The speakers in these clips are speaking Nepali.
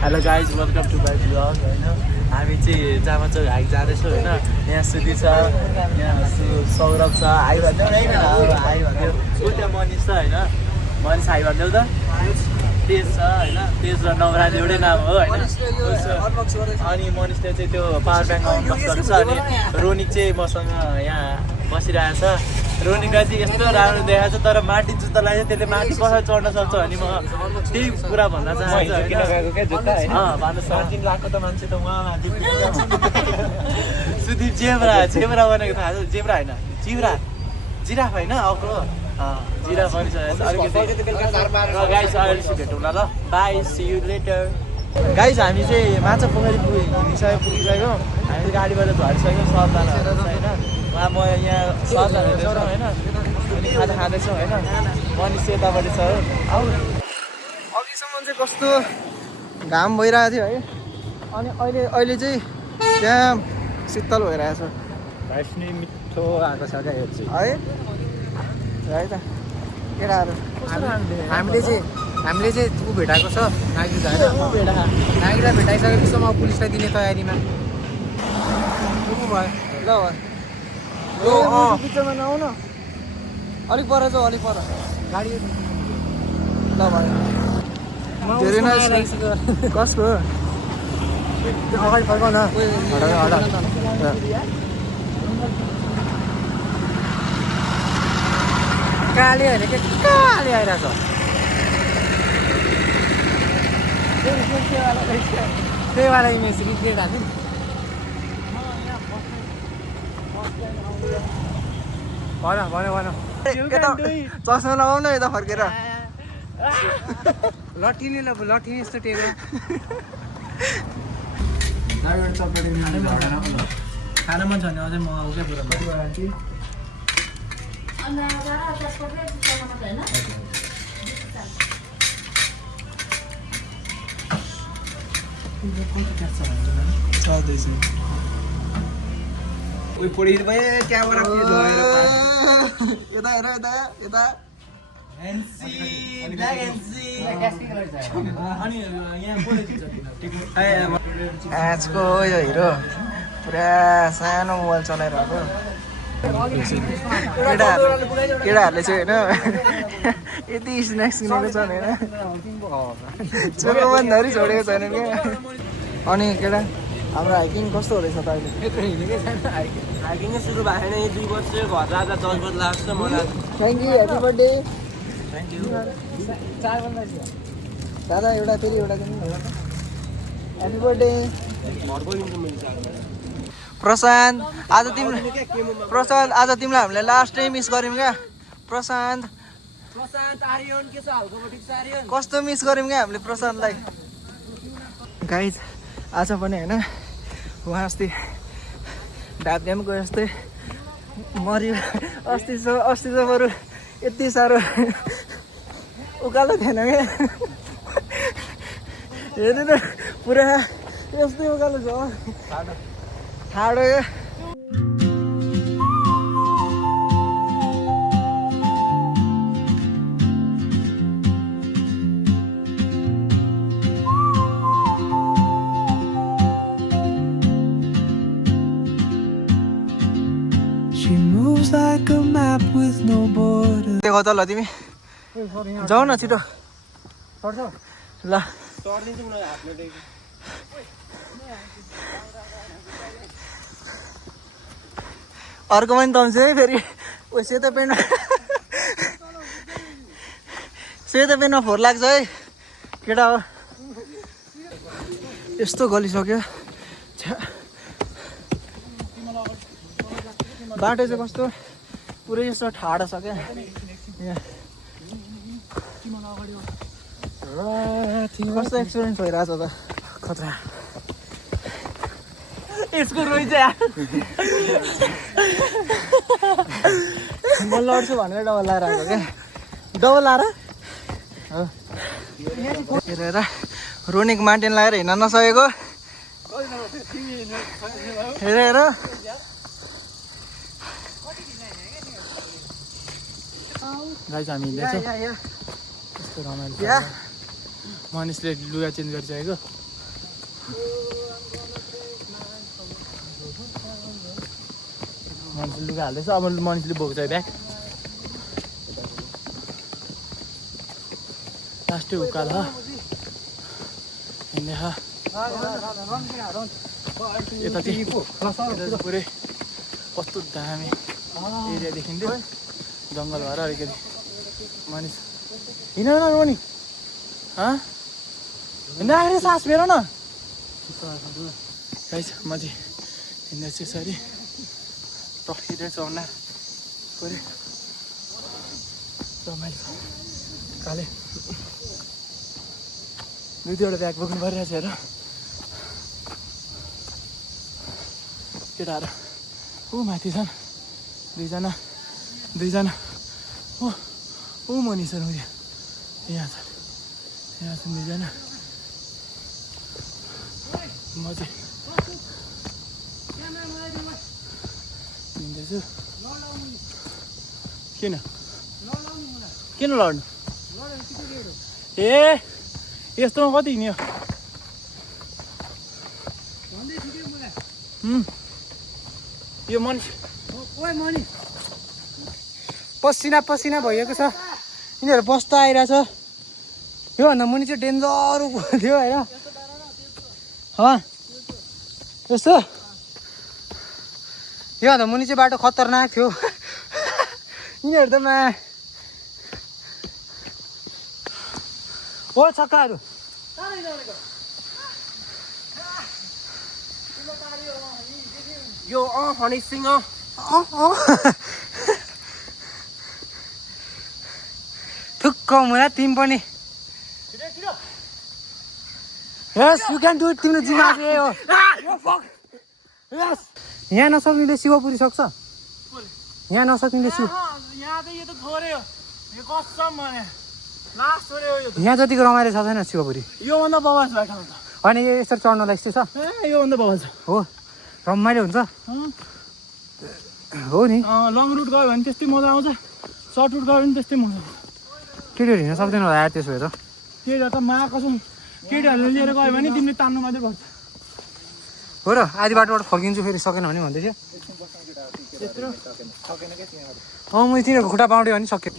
hello guys welcome to my blog होइन हामी चाहिँ जामाचोक हाइक जाँदैछौँ होइन यहाँ सुधि छ यहाँ सौरभ छ हाई भन्दै हाई भन्यो ऊ त्यहाँ मनिष छ होइन मनिष हाई भनिदेऊ त तेज छ होइन तेज र नवराज एउटै नाम हो होइन अनि मनिषले चाहिँ त्यो पावर ब्याङ्क बस्दो रहेछ अनि रोनिक चाहिँ मसँग यहाँ बसिरहेछ रोनिकलाई चाहिँ यस्तो राम्रो देखाएको छ तर माटी जुत्ता लगायो त्यसले माथि कसरी चढ्न सक्छ भने म त्यही कुरा भन्न चाहन्छु लाएको त मान्छे त उहाँ सुदीप जेब्रा जेब्रा बनेको थाहा छ जेब्रा होइन जिराफ होइन अग्लो जिराफ बनिसकेको छ अलिकति गाइस अहिले भेटौँला ल bye see you later guys हामी चाहिँ माछा पोखरी पुगिसक्यौँ हामी गाडीबाट झरिसक्यौँ सबजनाहरू होइन उहाँ म यहाँ सबजना हेर्दैछौँ होइन अनि खाजा खाँदैछौँ होइन मनिष यतापट्टि छ अघिसम्म चाहिँ कस्तो घाम भइरहेको थियो है अनि अहिले चाहिँ त्यहाँ शीतल भइरहेछ मिठो आएको छ क्या हेर्छु है त केटाहरू हामीले चाहिँ ऊ भेटाएको छ नागिलाई भेटाइसकेपछि म पुलिसलाई दिने तयारीमा भयो ल पिक्चरमा नआउ न अलिक पर जाऊ अलिक पर गाडी ल भयो धेरै नै कसको त्यो अगाडि फर्काउ न काले होइन के काले आइरहेछ त्यही वाला इमेज के भएको भन चस्मा लगाउ न यता फर्केर लट्ठिने यस्तो टेबल खाना मन छ भने अझै मगाऊ क्या पुरा आजको यो हिरो पुरा सानो मोबाइल चलाइरहेको केटाहरूले चाहिँ होइन यति स्न्याक्स किनेको छन् होइन चोरोबन्धहरू छोडेको छैन क्या अनि केटा हाम्रो हाइकिङ कस्तो हुँदैछ त अहिले हाइकिङ सुरु भएको छैन 2 बजी घर जाँदा 10 बजी लाग्छ मलाई thank you happy birthday thank you दादा एउटा फेरि एउटा दिनु ह्याप्पी बर्थडे प्रशान्त आज तिमीलाई हामीले लास्ट टाइम मिस गऱ्यौँ क्या प्रशान्त आर्यन के छ हालको ठिक छ आर्यन कस्तो मिस गऱ्यौँ क्या हामीले प्रशान्तलाई गाइज आज पनि होइन उहाँ अस्ति ढाब्याम गयो जस्तै मऱ्यो अस्ति त बरु यति साह्रो उकालो थिएन क्या हेर्नु न पुरा यस्तै उकालो छ ठाडो क्या देखो त ल तिमी जाऊ न छिटो ल अर्को पनि तम्छ है फेरि सेतो पेन्टमा फोहोर लाग्छ है केटा हो यस्तो गलिसक्यो बाटो चाहिँ कस्तो पुरै यस्तो ठाडो छ क्या कस्तो एक्सपिरियन्स भइरहेछ त खतरा यसको रोइ चाहिँ म लड्छु भनेर डबल लाएर आएको क्या डबल लाएर हेरेर रोनिक माउन्टेन लगाएर हिँड्न नसकेको हेरेर गाइस हामी हिँड्दैछौँ कस्तो रमाइलो छ मनिषले लुगा चेन्ज गरिसकेको मान्छेले लुगा हाल्दैछ अब मान्छेले बोक्छ ब्याग लास्टै उकाल हो हिँड्ने हो यता चाहिँ पुरै कस्तो दामी एरिया देखिन्थ्यो जङ्गल भएर अलिकति मानिस हिँड न रोनी हिँड्दा आएर सास फेर न गाइस म चाहिँ हिँड्दैछु यसरी टक्सिरहेछु हुँदा पुरै रमाइलो काले दुई दुईवटा ब्याग बोक्नु परिरहेको छ हेर केटाहरू ऊ माथि छन् दुईजना ऊ मनी छन् उयो यहाँ छन् दुईजना म चाहिँ हिँड्दैछु किन लड्नु ए यस्तोमा कति हिँड्यो यो मान्छे पसिना भइएको छ यिनीहरू बस्दा आइरहेछ योभन्दा मुनि चाहिँ डेन्जर थियो होइन यस्तो योभन्दा मुनि चाहिँ बाटो खतरनाक थियो यिनीहरू त हो छक्काहरू यो हनीसिंह थुक्क मुला तिमी पनि yes you can do it तिम्रो जिम्मा चाहिँ हो यस यहाँ नसक्नेले शिवपुरी सक्छ यहाँ नसक्नेले शिव यहाँ त यो त थोरै हो यो कसम भने लास्ट थोरै हो यो यहाँ जतिको रमाइलो छ छैन शिवपुरी योभन्दा बवास भएको ठाउँ त होइन यो यसरी चढ्नलाई यस्तो छ ए योभन्दा बवास हो रमाइलो हुन्छ हो नि लङ रुट गयो भने त्यस्तै मजा आउँछ सर्ट रुट गयो भने त्यस्तै मजा आउँछ केटीहरू हिँड्न सक्दैन होला यार त्यसो भए त त्यही त मा कसम केटीहरूले लिएर गयो भने तिमीले तान्नु मात्रै पर्छ हो र आधी बाटोबाट फर्किन्छु फेरि सकेन भने भन्दै थियो मैले तिनीहरूको खुट्टा पाउँथ्यो भने सक्यो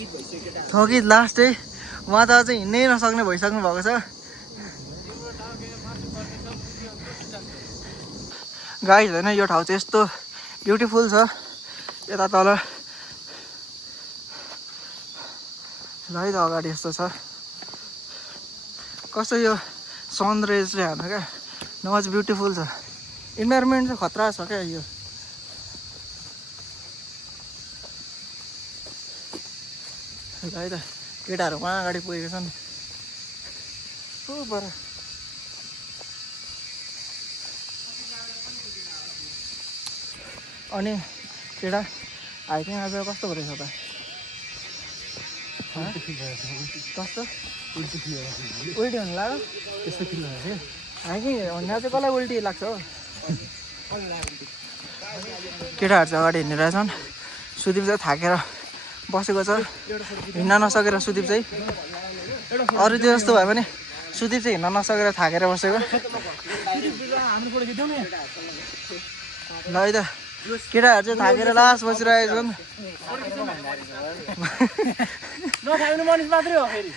थकित लास्टै उहाँ त अझै हिँड्नै नसक्ने भइसक्नु भएको छ गाइस होइन यो ठाउँ चाहिँ यस्तो ब्युटिफुल छ यता तल ल है त अगाडि यस्तो छ कस्तो यो सनराइजले हाम्रो क्या नवाज ब्युटिफुल छ इन्भाइरोमेन्ट चाहिँ खतरा छ क्या यो ल है त केटाहरू उहाँ अगाडि पुगेको छन् पर अनि केटा हाइकिङ आज कस्तो पो रहेछ त कस्तो उल्टी हुनु लाग्यो त्यस्तो फिल भएको थियो हाइकिङ भन्दा चाहिँ कसलाई उल्टी लाग्छ हो केटाहरू चाहिँ अगाडि हिँडिरहेछन् सुदीप चाहिँ थाकेर बसेको छ हिँड्न नसकेर सुदीप चाहिँ अरू त्यो जस्तो भयो भने सुदीप चाहिँ हिँड्न नसकेर थाकेर बसेको ल है त केटाहरू चाहिँ थाकेर लास बसिरहेको छन् नखानु मानिस मात्रै हो फेरि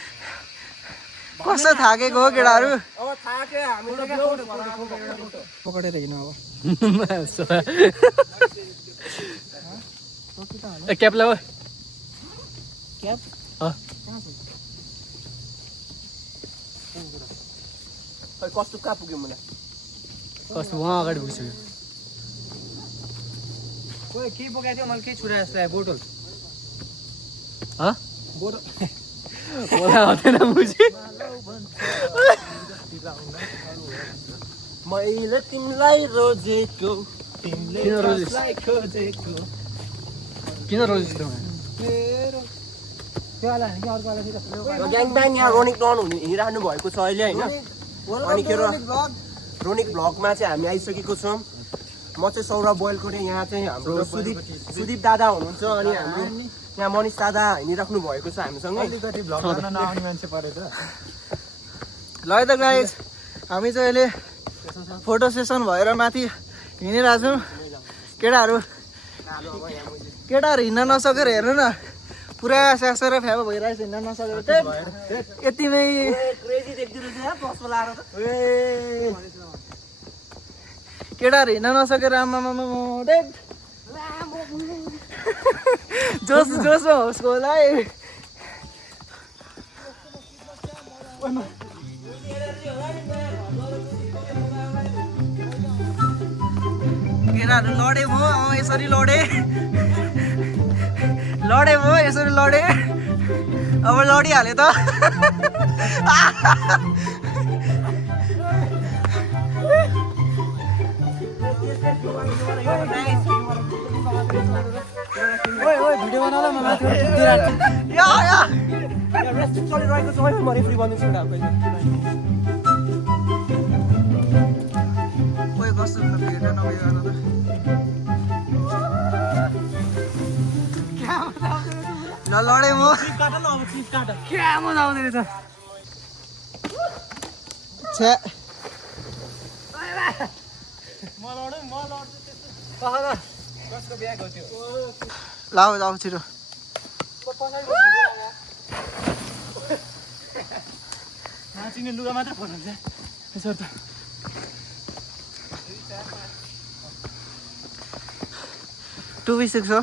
कस्तो थाकेको हो केटाहरू अब थाके हामी पकडेर हिँड्नु अब क्याप ल्याऊ क्याप कस्तो कहाँ पुग्यो मलाई कस्तो उहाँ अगाडि पुगिसक्यो खोइ के बोकाएको थियो मैले केही छुरा जस्तो लाग्यो बोतल बोतल मलाई आउँदैन बुझी मैले तिमीलाई रोजेको तिमीले खोजेको किन रोजिस् त ग्याङब्याङ यहाँ रोनिक डन हिँडिरहनु भएको छ अहिले होइन अनि के रोनिक भ्लगमा चाहिँ हामी आइसकेको छौँ म चाहिँ सौरभ बोइलकोटे यहाँ चाहिँ हाम्रो सुदीप दादा हुनुहुन्छ अनि हाम्रो यहाँ मनिष दादा हिँडिराख्नु भएको छ हामीसँग अलिकति भ्लग गर्न नआउने मान्छे परेछ ल है त गाइस हामी चाहिँ अहिले फोटो सेसन भएर माथि हिँडिरहेको छौँ केटाहरू हिँड्न नसकेर हेर्नु न पुरा स्यासर फ्याबो भइरहेछ हिँड्न नसकेर यतिमै केटाहरू हिँड्न नसकेर आमामा जोसमा होस्को होला है केटाहरू लडे म यसरी लडे यसरी लडे अब लडिहाले त भिडियो बनाउला म माथि चलिरहेको छ म रेफ्री बनिन्छु ओइ कस्तो भेट नभइकन त ल लडे म क्या मजा आउँदै रहेछ छ्या लाऊ जाऊ छिटो नाचिने लुगा मात्रै फोटाउँछ यसो त टु बी सिक्स हो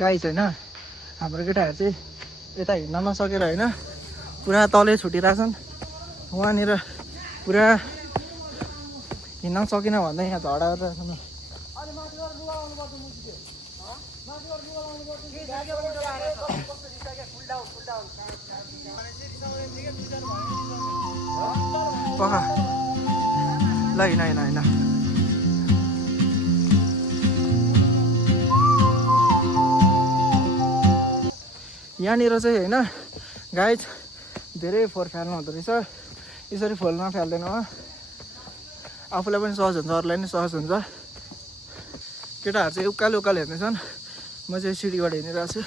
गाइस होइन हाम्रो केटाहरू चाहिँ यता हिँड्न नसकेर होइन पुरा तलै छुटिरहेछन् उहाँनिर पुरा हिँड्न सकिनँ भन्दै यहाँ झगडा गरिरहेछन् पखा ल हिँड यहाँनिर चाहिँ होइन गाइज धेरै फोहोर फाल्नु हुँदो रहेछ यसरी फोहोर नफाल्दैन आफूलाई पनि सहज हुन्छ अरूलाई पनि सहज हुन्छ केटाहरू चाहिँ उकालो हेर्नेछन् म चाहिँ सिडीबाट हिँडिरहेको छु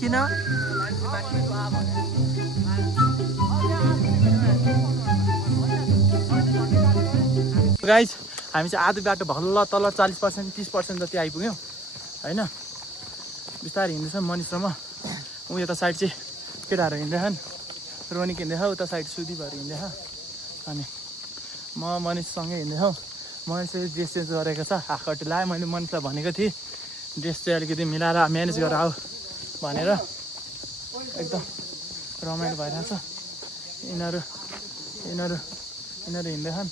किन गाइज हामी चाहिँ आधी बाटो भल्ल तल 40% 30% जति आइपुग्यौँ होइन बिस्तारै हिँड्दैछ मनिष र म ऊ यता साइड चाहिँ केटाहरू हिँड्दैछन् रोनिक हिँड्दैछ उता साइड सुधी भएर हिँड्दैछ अनि म मनिषसँगै हिँड्दैछौँ मनिष चाहिँ ड्रेस चेन्ज गरेको छ हाकटी लाएँ मैले मनिषलाई भनेको थिएँ ड्रेस चाहिँ अलिकति मिलाएर म्यानेज गरेर आऊ भनेर एकदम रमाइलो भइरहेछ यिनीहरू हिँड्दैछन्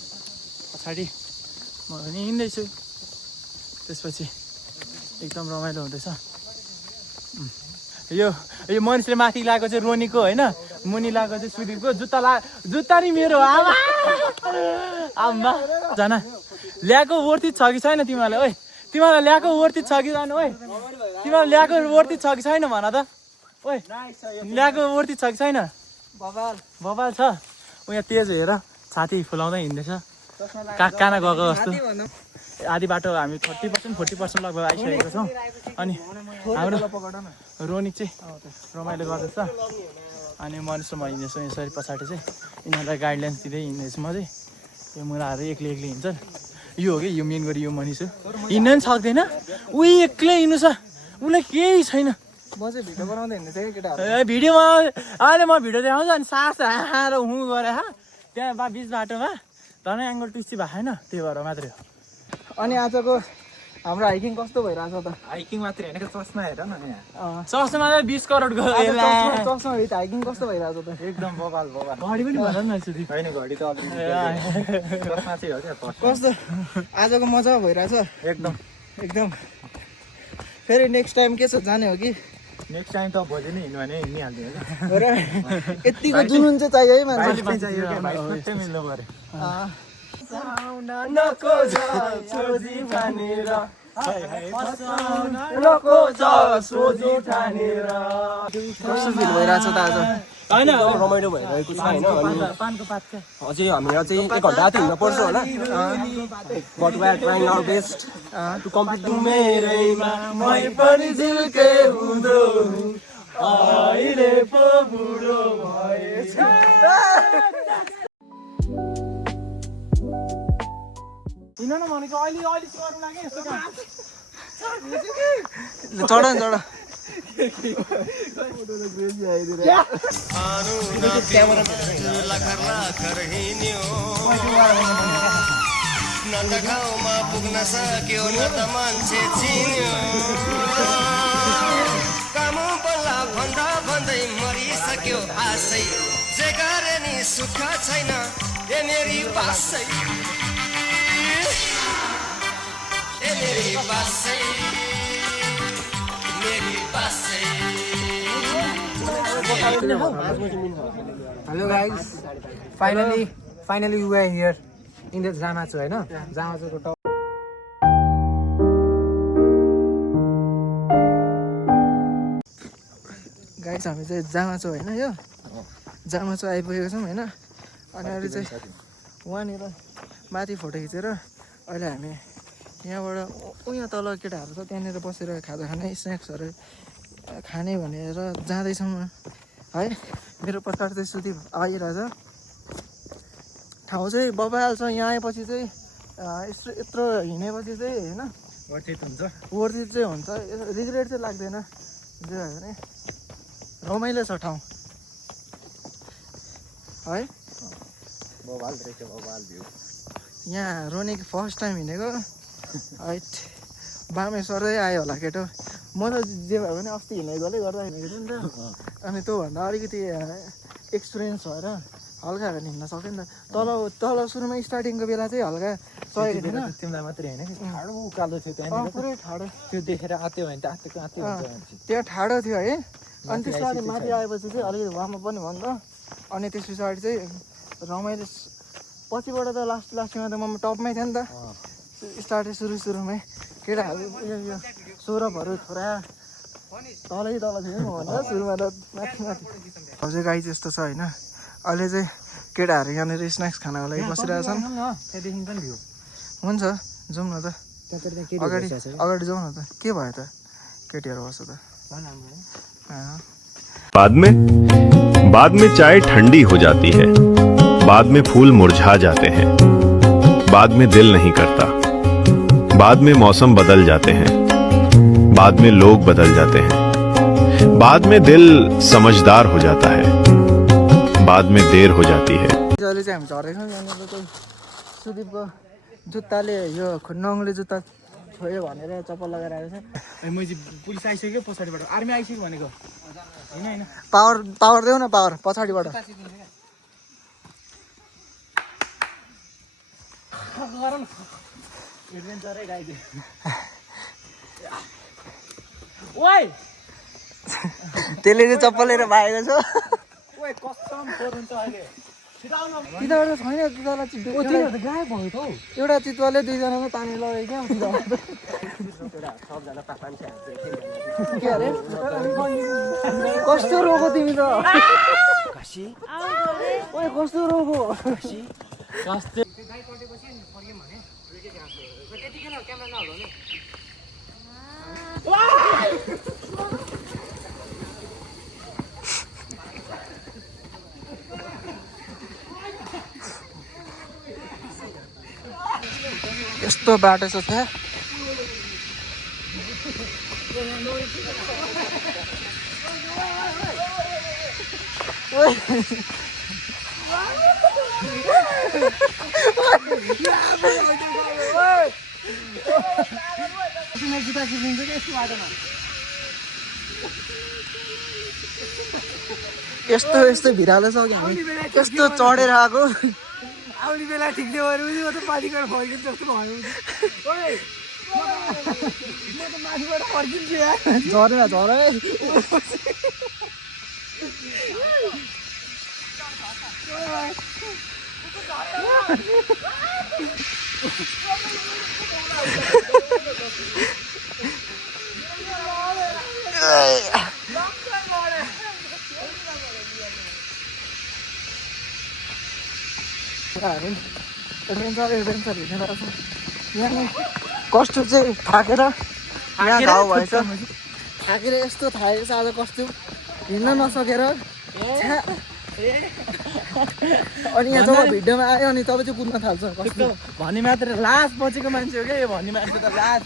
पछाडि म पनि हिँड्दैछु त्यसपछि एकदम रमाइलो हुँदैछ यो मनिषले माथि लगाएको चाहिँ रोनीको होइन मुनि लगाएको चाहिँ सुदीपको जुत्ता नि मेरो आमा जना ल्याएको वर्ती छ कि छैन तिमीहरूलाई ल्याएको वर्ती छ कि जानु तिमीलाई ल्याएको वर्ती छ कि छैन भन त ल्याएको वर्ती छ कि छैन बबाल छ ऊ यहाँ तेज हेर छाती फुलाउँदै हिँड्दैछ काना गएको जस्तो आधी बाटो हामी 30% लगभग आइसकेको छौँ अनि हाम्रो रोनिक चाहिँ रमाइलो गर्दैछ अनि मनिष म हिँड्दैछु यसरी पछाडि चाहिँ यिनीहरूलाई गाइडलाइन्स दिँदै हिँड्दैछु म चाहिँ यो मुलाहरू एक्लै हिँड्छ यो हो कि यो मेन गरी यो मनिष हो हिँड्न पनि सक्दैन ऊ एक्लै हिँड्नु छ उसलाई केही छैन म चाहिँ भिडियो बनाउँदै हिँड्दैछ कि केटाहरू भिडियोमा अहिले म भिडियो देखाउँछु अनि सास आएर हुँ गरेर त्यहाँ बिच बाटोमा धन एङ्गल ट्विस्टी भएको छैन त्यही भएर मात्रै हो अनि आजको हाम्रो हाइकिङ कस्तो भइरहेछ त हाइकिङ मात्रै होइन चस्मा हेर न यहाँ चस्मा 20 करोडको चस्मा भित्र हाइकिङ कस्तो भइरहेछ त एकदम बबाल घडी पनि भन न सुधी होइन घडी त चस्मा चाहिँ हो क्या कस्तो आजको मजा भइरहेछ एकदम फेरि नेक्स्ट टाइम के छ जाने हो कि नेक्स्ट टाइम त भोलि नै हिँड्नु भने हिँडिहाल्दैन र यतिको जुनुन चाहिँ चाहियो है मान्छे मिल्नु पर्यो कस्तो फिल भइरहेछ त आज रमाइलो भइरहेको छ होइन अझै हामीलाई चाहिँ 1 घन्टा त हिँड्न पर्छ होला but we are trying our best to complete मेरैमा मै पनि झिल्के हुँदो अहिले पो बुढो भएछ किन न भनेको अहिले गर्नु लाग्यो यस्तो काम चढ न चढ न त गाउँमा पुग्न सक्यो न त मान्छे चिन्यो काम बल्ला भन्दा भन्दै मरिसक्यो आशै जे गरे नि सुख छैन ए मेरी बासै ए मेरी बासै मेरी बासै hello guys finally you are here in the Jamacho हैन जामाचोको गाइस हामी चाहिँ जामाचो होइन यो जामाचो आइपुगेको छौँ होइन अनि अहिले चाहिँ वहाँनिर माथि फोटो खिचेर अहिले हामी यहाँबाट उहाँ तल केटाहरू छ त्यहाँनिर बसेर खाजा खाने स्न्याक्सहरू खाने भनेर जाँदैछौँ है मेरो पछाडि चाहिँ सुदीप आइरहेछ ठाउँ चाहिँ बबाल छ यहाँ आएपछि चाहिँ यत्रो हिँडेपछि चाहिँ होइन वर्थित चाहिँ हुन्छ रिग्रेट चाहिँ लाग्दैन जे भयो भने रमाइलो छ ठाउँ है यहाँ रोनिक फर्स्ट टाइम हिँडेको हाइट बामेश्वरै आयो होला केटो म त जे भयो भने अस्ति हिँडेकोले गर्दा हिँडेको थिएँ नि त अनि त्योभन्दा अलिकति एक्सपिरियन्स भएर हल्का भएर हिँड्न सक्यो नि त तल सुरुमा स्टार्टिङको बेला चाहिँ हल्का सकेको थिएन तिमीलाई मात्रै होइन कि ठाडो उकालो थियो त्यहाँ पुरै ठाडो त्यो देखेर आत्यो भने त आत्यो त्यहाँ ठाडो थियो है अनि त्यस पछाडि माथि आएपछि चाहिँ अलिकति वार्म पनि भयो नि त अनि त्यस पछाडि चाहिँ रमाइलो पछिबाट त लास्टमा त म टपमै थिएँ नि त स्टार्टै सुरुमै केटाहरू यो सौरभहरू छोरा तलै तल थियो म भन्दा सुरुमा त माथि हजुर गाई त्यस्तो छ होइन अहिले चाहिँ केटाहरू यहाँनिर स्न्याक्स खानको लागि बसिरहेको छन् त्यहाँदेखि पनि भ्यू हुन्छ जाउँ न त अगाडि जाउँ न त के भयो त केटीहरू बस्छ त बाद में चाय ठंडी हो जाती है बाद में फूल मुरझा जाते हैं बाद में दिल नहीं करता बाद में मौसम बदल जाते हैं बाद में लोग बदल जाते हैं बाद में दिल समझदार हो जाता है बाद में देर हो जाती है अहिले चाहिँ हामी झरेछौँ यहाँनिर चाहिँ सुदीपको जुत्ताले यो नङले जुत्ता छोयो भनेर चप्पल लगाएर आएको छ मैले चाहिँ पुलिस आइसक्यो पछाडिबाट आर्मी आइसक्यो भनेको होइन पावर देऊ न पावर पछाडिबाट एडभेन्चरै गाइदियो त्यसले चाहिँ चप्पल लिएर भागेको छ कसम हुन्छ अहिले तिनीहरू त छैन तिनीहरूलाई गायब भयो त हौ एउटा चितुवाले दुईजनामा तानेर लगायो क्या के अरे कस्तो रोगो तिमी त ओए कस्तो रोगो यस्तो बाटो छ त्यहाँ यस्तो भिरालो छ कि हामी यस्तो चढेर आएको आउने बेला ठिक थियो भने म त माथिबाट फर्किन्छ जस्तो भयो म त माथिबाट फर्किन्छु यार झरे एडभेन्चर हिँडेर यहाँ कस्तो चाहिँ थाकेर यहाँ घाउ भएछ थाकेर यस्तो थाकेको छ आज कस्तो हिँड्न नसकेर अनि यहाँ जब भिडियोमा आयो अनि तपाईँ चाहिँ कुद्न थाल्छ कस्तो भनी मात्र लास्ट बचेको मान्छे हो क्या यो भनी मान्छे त लास्ट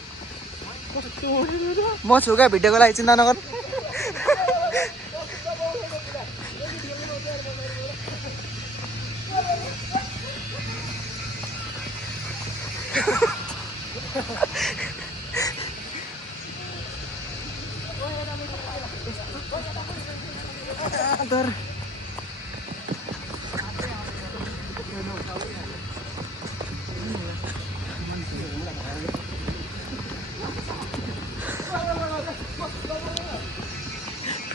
म छु क्या भिडियोको लागि चिन्ता नगर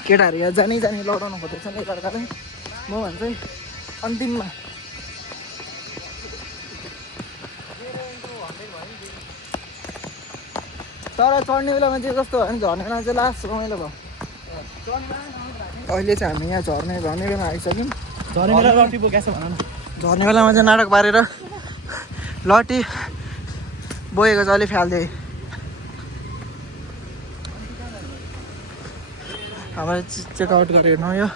केटाहरू यहाँ जानी लडाउनु खोज्दैछन् एकअर्कालाई म भन्छु अन्तिममा तर चढ्ने बेलामा चाहिँ कस्तो भयो भने झर्ने बेला चाहिँ लास्ट रमाइलो भयो अहिले चाहिँ हामी यहाँ झर्ने बेलामा आइसक्यौँ झर्ने बेला लट्ठी बोकेछ भन न झर्ने बेलामा चाहिँ नाटक पारेर लट्ठी बोकेको चाहिँ अलिक फ्याल्दै हाम्रो चेकआउट गरेर हेर्नु यो